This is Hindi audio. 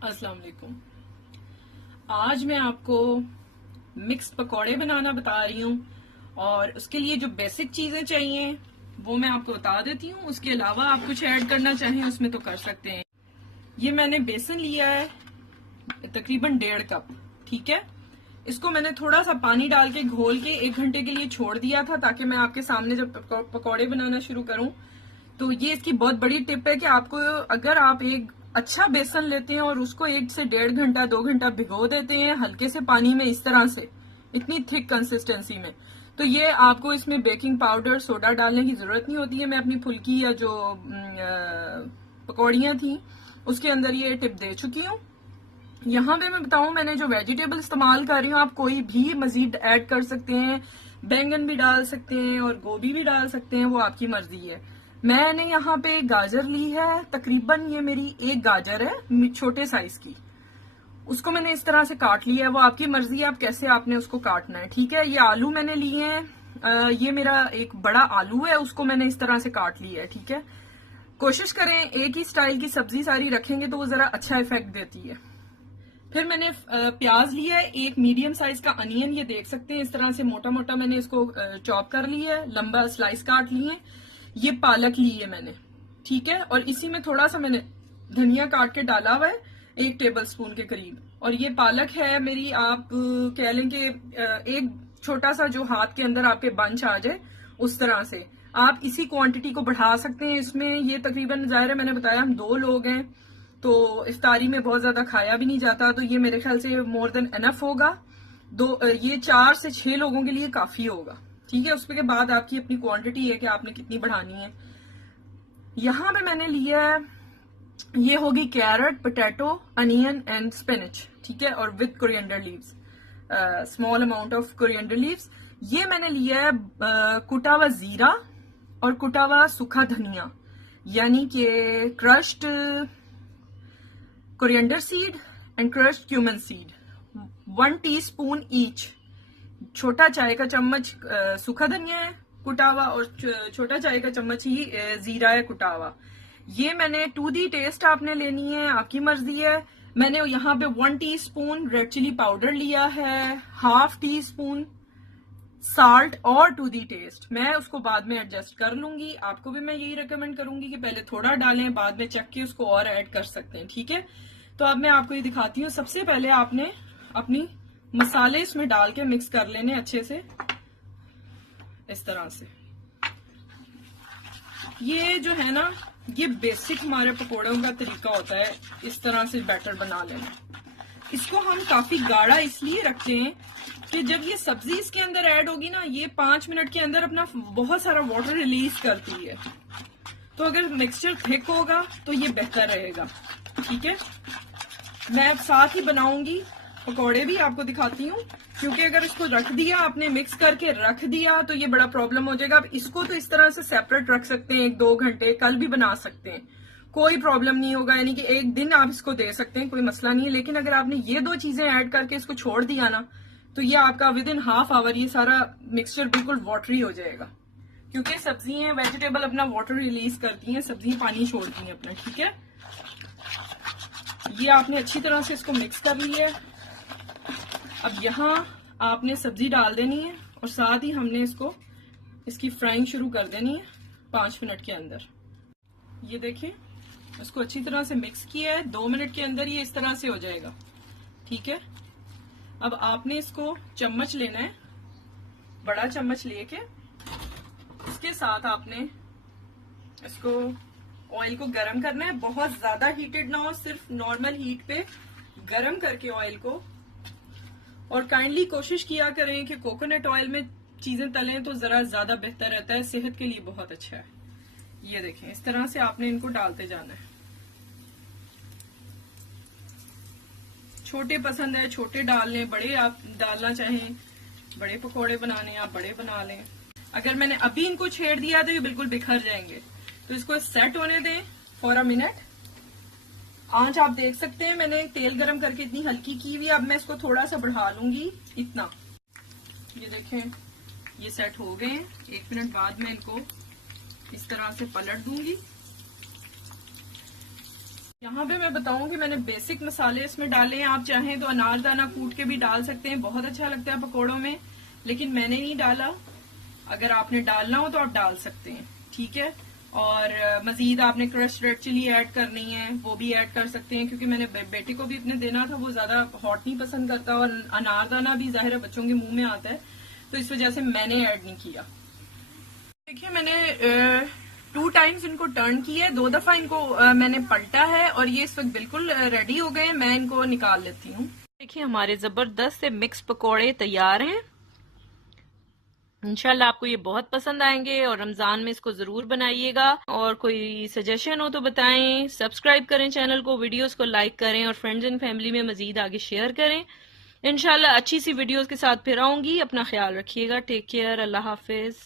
अस्सलाम वालेकुम। आज मैं आपको मिक्स पकौड़े बनाना बता रही हूँ और उसके लिए जो बेसिक चीजें चाहिए वो मैं आपको बता देती हूँ। उसके अलावा आप कुछ ऐड करना चाहें उसमें तो कर सकते हैं। ये मैंने बेसन लिया है तकरीबन 1.5 कप। ठीक है, इसको मैंने थोड़ा सा पानी डाल के घोल के 1 घंटे के लिए छोड़ दिया था ताकि मैं आपके सामने जब पकौड़े बनाना शुरू करूं तो ये इसकी बहुत बड़ी टिप है कि आपको अगर आप एक अच्छा बेसन लेते हैं और उसको 1 से 1.5 घंटा 2 घंटा भिगो देते हैं हल्के से पानी में, इस तरह से इतनी थिक कंसिस्टेंसी में, तो ये आपको इसमें बेकिंग पाउडर सोडा डालने की जरूरत नहीं होती है। मैं अपनी फुल्की या जो पकौड़ियां थी उसके अंदर ये टिप दे चुकी हूँ। यहाँ पे मैं बताऊं, मैंने जो वेजिटेबल इस्तेमाल कर रही हूँ आप कोई भी मजीद ऐड कर सकते हैं, बैंगन भी डाल सकते हैं और गोभी भी डाल सकते हैं, वो आपकी मर्जी है। मैंने यहाँ पे गाजर ली है, तकरीबन ये मेरी एक गाजर है छोटे साइज की, उसको मैंने इस तरह से काट लिया है। वो आपकी मर्जी है आप कैसे आपने उसको काटना है। ठीक है, ये आलू मैंने लिए हैं, ये मेरा एक बड़ा आलू है, उसको मैंने इस तरह से काट लिया है। ठीक है, कोशिश करें एक ही स्टाइल की सब्जी सारी रखेंगे तो वो जरा अच्छा इफेक्ट देती है। फिर मैंने प्याज लिया है, एक मीडियम साइज का अनियन, ये देख सकते हैं इस तरह से मोटा मोटा मैंने इसको चॉप कर लिया है, लंबा स्लाइस काट लिए। ये पालक ली है मैंने। ठीक है, और इसी में थोड़ा सा मैंने धनिया काट के डाला हुआ है, 1 टेबल स्पून के करीब। और ये पालक है मेरी, आप कह लें कि एक छोटा सा जो हाथ के अंदर आपके बंच आ जाए उस तरह से। आप इसी क्वांटिटी को बढ़ा सकते हैं इसमें। ये तकरीबन जाहिर है मैंने बताया हम 2 लोग हैं तो इफ्तारी में बहुत ज्यादा खाया भी नहीं जाता, तो ये मेरे ख्याल से मोर देन एनफ होगा। ये 4 से 6 लोगों के लिए काफी होगा। ठीक है, उसके बाद आपकी अपनी क्वांटिटी है कि आपने कितनी बढ़ानी है। यहाँ पे मैंने लिया है, ये होगी carrot, potato, onion and spinach. ठीक है, और with coriander leaves, small amount of coriander leaves. ये मैंने लिया है कुटा हुआ जीरा और कुटा हुआ सूखा धनिया, यानी कि crushed coriander seed and crushed cumin seed, 1 teaspoon each. छोटा चाय का चम्मच सूखा धनिया है कुटा हुआ और छोटा चाय का चम्मच ही जीरा है कुटा हुआ। ये मैंने टू दी टेस्ट आपने लेनी है, आपकी मर्जी है। मैंने यहाँ पे 1 टीस्पून रेड चिली पाउडर लिया है, ½ टीस्पून साल्ट और टू दी टेस्ट। मैं उसको बाद में एडजस्ट कर लूंगी, आपको भी मैं यही रिकमेंड करूंगी कि पहले थोड़ा डालें, बाद में चख के उसको और ऐड कर सकते हैं। ठीक है, तो अब मैं आपको ये दिखाती हूँ। सबसे पहले आपने अपनी मसाले इसमें डाल के मिक्स कर लेने अच्छे से, इस तरह से। ये जो है ना, ये बेसिक हमारे पकोड़ों का तरीका होता है, इस तरह से बैटर बना लेना। इसको हम काफी गाढ़ा इसलिए रखते हैं कि जब ये सब्जी इसके अंदर ऐड होगी ना, ये 5 मिनट के अंदर अपना बहुत सारा वाटर रिलीज करती है, तो अगर मिक्सचर थिक होगा तो ये बेहतर रहेगा। ठीक है, मैं अब साथ ही बनाऊंगी पकौड़े भी आपको दिखाती हूँ, क्योंकि अगर इसको रख दिया आपने, मिक्स करके रख दिया, तो ये बड़ा प्रॉब्लम हो जाएगा। अब इसको तो इस तरह से सेपरेट रख सकते हैं 1-2 घंटे, कल भी बना सकते हैं, कोई प्रॉब्लम नहीं होगा, यानी कि एक दिन आप इसको दे सकते हैं, कोई मसला नहीं है। लेकिन अगर आपने ये 2 चीजें ऐड करके इसको छोड़ दिया ना, तो ये आपका विद इन ½ आवर ये सारा मिक्सचर बिल्कुल वाटरी हो जाएगा, क्योंकि सब्जियां वेजिटेबल अपना वाटर रिलीज करती हैं, सब्जियां पानी छोड़ती हैं अपना। ठीक है, ये आपने अच्छी तरह से इसको मिक्स कर लिया है। अब यहाँ आपने सब्जी डाल देनी है और साथ ही हमने इसकी फ्राइंग शुरू कर देनी है 5 मिनट के अंदर। ये देखिए, इसको अच्छी तरह से मिक्स किया है, 2 मिनट के अंदर ये इस तरह से हो जाएगा। ठीक है, अब आपने इसको चम्मच लेना है, बड़ा चम्मच लेके इसके साथ आपने इसको ऑयल को गरम करना है। बहुत ज्यादा हीटेड ना हो, सिर्फ नॉर्मल हीट पे गरम करके ऑयल को। और काइंडली कोशिश किया करें कि कोकोनट ऑयल में चीजें तलें तो जरा ज्यादा बेहतर रहता है, सेहत के लिए बहुत अच्छा है। ये देखें, इस तरह से आपने इनको डालते जाना है। छोटे पसंद है छोटे डाल लें, बड़े आप डालना चाहें, बड़े पकोड़े बनाने आप बड़े बना लें। अगर मैंने अभी इनको छेड़ दिया तो ये बिल्कुल बिखर जाएंगे, तो इसको सेट होने दें फॉर अ मिनट। आंच आप देख सकते हैं, मैंने तेल गरम करके इतनी हल्की की हुई। अब मैं इसको थोड़ा सा बढ़ा लूंगी, इतना। ये देखें, ये सेट हो गए। 1 मिनट बाद मैं इनको इस तरह से पलट दूंगी। यहाँ पे मैं बताऊं कि मैंने बेसिक मसाले इसमें डाले हैं। आप चाहें तो अनारदाना कूट के भी डाल सकते हैं, बहुत अच्छा लगता है पकोड़ों में, लेकिन मैंने नहीं डाला। अगर आपने डालना हो तो आप डाल सकते हैं, ठीक है। और मजीद आपने क्रश्ड रेड चिली ऐड करनी है, वो भी ऐड कर सकते हैं, क्योंकि मैंने बेटे को भी इतने देना था, वो ज्यादा हॉट नहीं पसंद करता, और अनारदाना भी जाहिर है बच्चों के मुंह में आता है, तो इस वजह से मैंने ऐड नहीं किया। देखिए मैंने 2 टाइम्स इनको टर्न किया है, 2 दफा इनको मैंने पलटा है, और ये इस वक्त बिल्कुल रेडी हो गए हैं। मैं इनको निकाल लेती हूँ। देखिए हमारे जबरदस्त से मिक्स पकोड़े तैयार हैं। इंशाल्लाह आपको ये बहुत पसंद आएंगे, और रमजान में इसको जरूर बनाइएगा। और कोई सजेशन हो तो बताएं, सब्सक्राइब करें चैनल को, वीडियोस को लाइक करें, और फ्रेंड्स एंड फैमिली में मजीद आगे शेयर करें। इंशाल्लाह अच्छी सी वीडियोस के साथ फिर आऊंगी। अपना ख्याल रखिएगा। Take care. अल्लाह हाफिज।